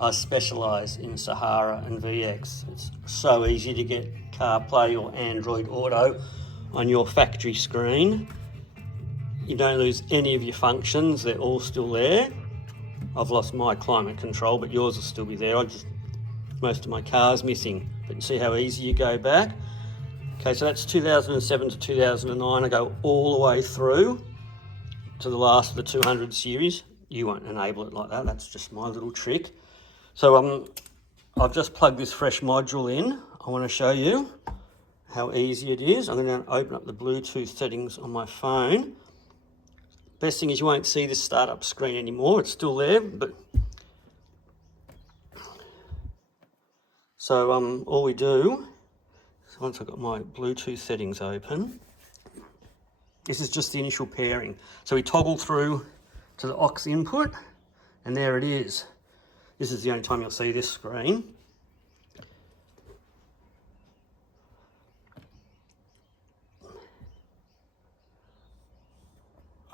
I specialise in Sahara and VX. It's so easy to get CarPlay or Android Auto on your factory screen. You don't lose any of your functions, they're all still there. I've lost my climate control, but yours will still be there. Most of my car's missing, but you see how easy you go back. Okay, so that's 2007 to 2009. I go all the way through to the last of the 200 series. You won't enable it like that, that's just my little trick. So I've just plugged this fresh module in. I want to show you how easy it is. I'm going to open up the Bluetooth settings on my phone. Best thing is you won't see this startup screen anymore. It's still there, but so all we do is once I've got my Bluetooth settings open, this is just the initial pairing. So we toggle through to the aux input, and there it is. This is the only time you'll see this screen.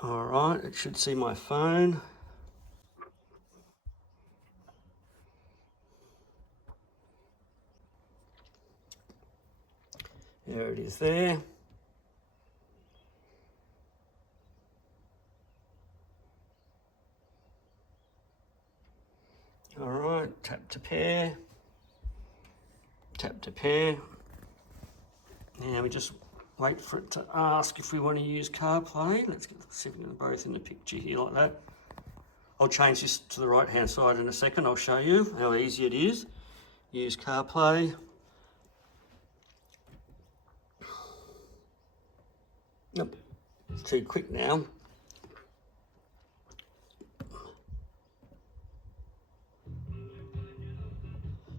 All right, it should see my phone. There it is there. All right, tap to pair. Tap to pair. Now we just wait for it to ask if we want to use CarPlay. Let's see if we can get them both in the picture here like that. I'll change this to the right hand side in a second. I'll show you how easy it is. Use CarPlay. Nope, it's too quick now.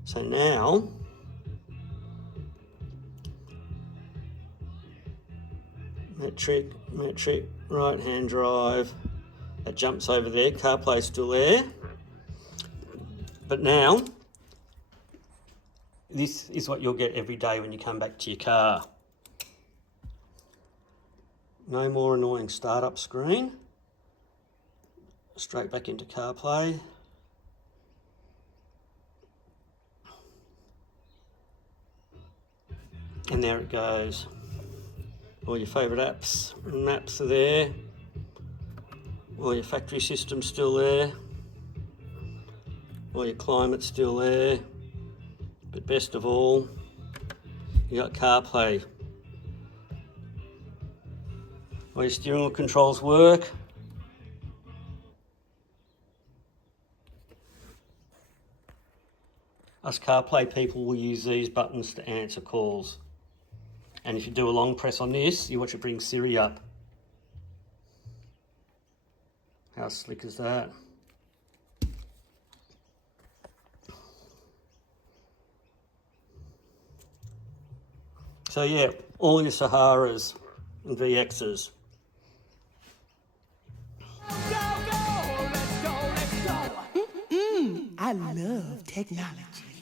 So now, metric, right hand drive, that jumps over there, CarPlay's still there. But now, this is what you'll get every day when you come back to your car. No more annoying startup screen. Straight back into CarPlay. And there it goes. All your favourite apps and maps are there. All your factory system's still there. All your climate's still there. But best of all, you got CarPlay. All your steering wheel controls work. Us CarPlay people will use these buttons to answer calls. And if you do a long press on this, you watch it bring Siri up. How slick is that? So yeah, all your Saharas and VXs. I love technology.